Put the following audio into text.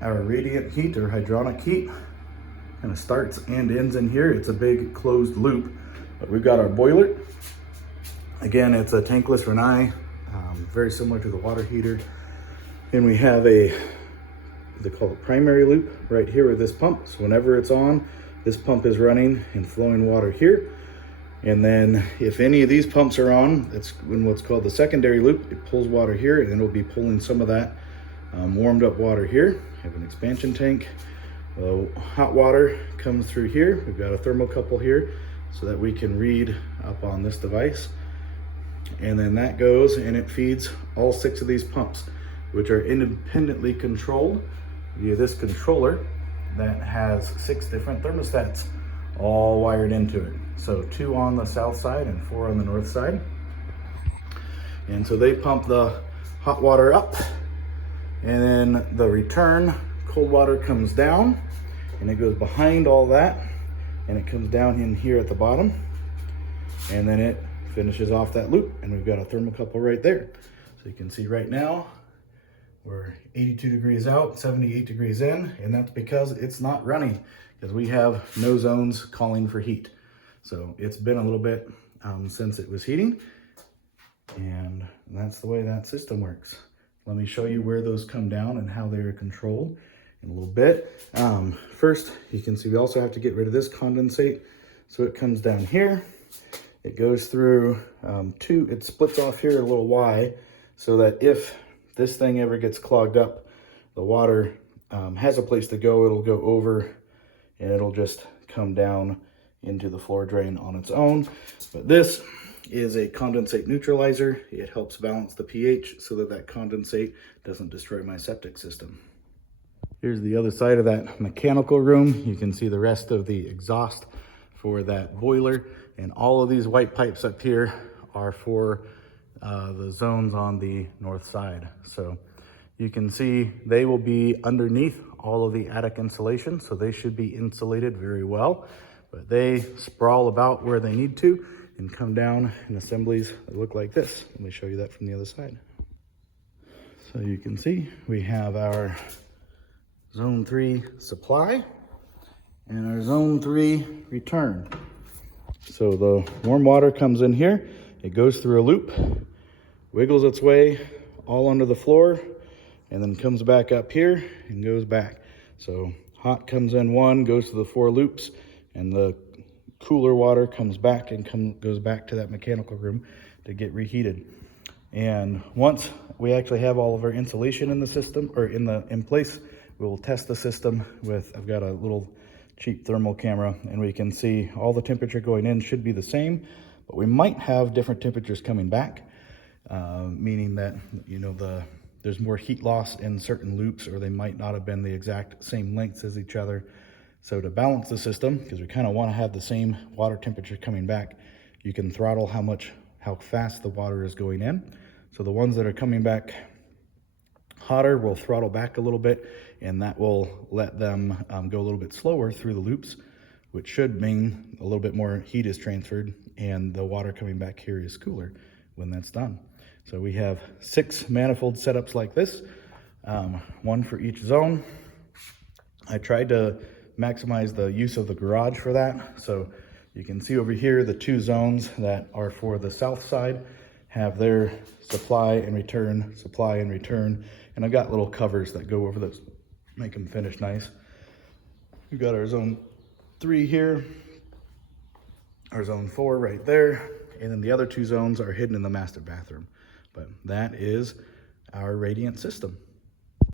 Our radiant heat or hydronic heat kind of starts and ends in here. It's a big closed loop, but we've got our boiler. Again, it's a tankless Rinnai, very similar to the water heater. And we have a, they call it primary loop right here with this pump. So whenever it's on, this pump is running and flowing water here. And then if any of these pumps are on, it's in what's called the secondary loop. It pulls water here, and it'll be pulling some of that warmed up water here. We have an expansion tank. Hot water comes through here. We've got a thermocouple here so that we can read up on this device. And then that goes and it feeds all 6 of these pumps, which are independently controlled via this controller that has 6 different thermostats all wired into it. So 2 on the south side and 4 on the north side. And so they pump the hot water up, and then the return cold water comes down and it goes behind all that, and it comes down in here at the bottom, and then it finishes off that loop, and we've got a thermocouple right there. So you can see right now we're 82 degrees out, 78 degrees in, and that's because it's not running, because we have no zones calling for heat. So it's been a little bit since it was heating, and that's the way that system works. Let me show you where those come down and how they're controlled in a little bit. First, you can see we also have to get rid of this condensate. So it comes down here. It goes through it splits off here a little Y, so that if this thing ever gets clogged up, the water has a place to go. It'll go over and it'll just come down into the floor drain on its own. But this is a condensate neutralizer. It helps balance the pH so that that condensate doesn't destroy my septic system. Here's the other side of that mechanical room. You can see the rest of the exhaust for that boiler, and all of these white pipes up here are for the zones on the north side. So you can see they will be underneath all of the attic insulation, so they should be insulated very well, but they sprawl about where they need to and come down in assemblies that look like this. Let me show you that from the other side. So you can see we have our Zone 3 supply and our Zone 3 return. So the warm water comes in here, it goes through a loop, wiggles its way all under the floor, and then comes back up here and goes back. So hot comes in one, goes to the 4 loops, and the cooler water comes back and goes back to that mechanical room to get reheated. And once we actually have all of our insulation in the system, or in place, we will test the system with, I've got a little cheap thermal camera, and we can see all the temperature going in should be the same, but we might have different temperatures coming back, meaning that, you know, there's more heat loss in certain loops, or they might not have been the exact same lengths as each other. So to balance the system, because we kind of want to have the same water temperature coming back, you can throttle how fast the water is going in. So the ones that are coming back hotter will throttle back a little bit, and that will let them go a little bit slower through the loops, which should mean a little bit more heat is transferred, and the water coming back here is cooler when that's done. So we have 6 manifold setups like this, one for each zone. I tried to maximize the use of the garage for that. So you can see over here, the 2 zones that are for the south side have their supply and return, and I've got little covers that go over those, make them finish nice. We've got our Zone 3 here, our Zone 4 right there, and then the other 2 zones are hidden in the master bathroom. But that is our radiant system.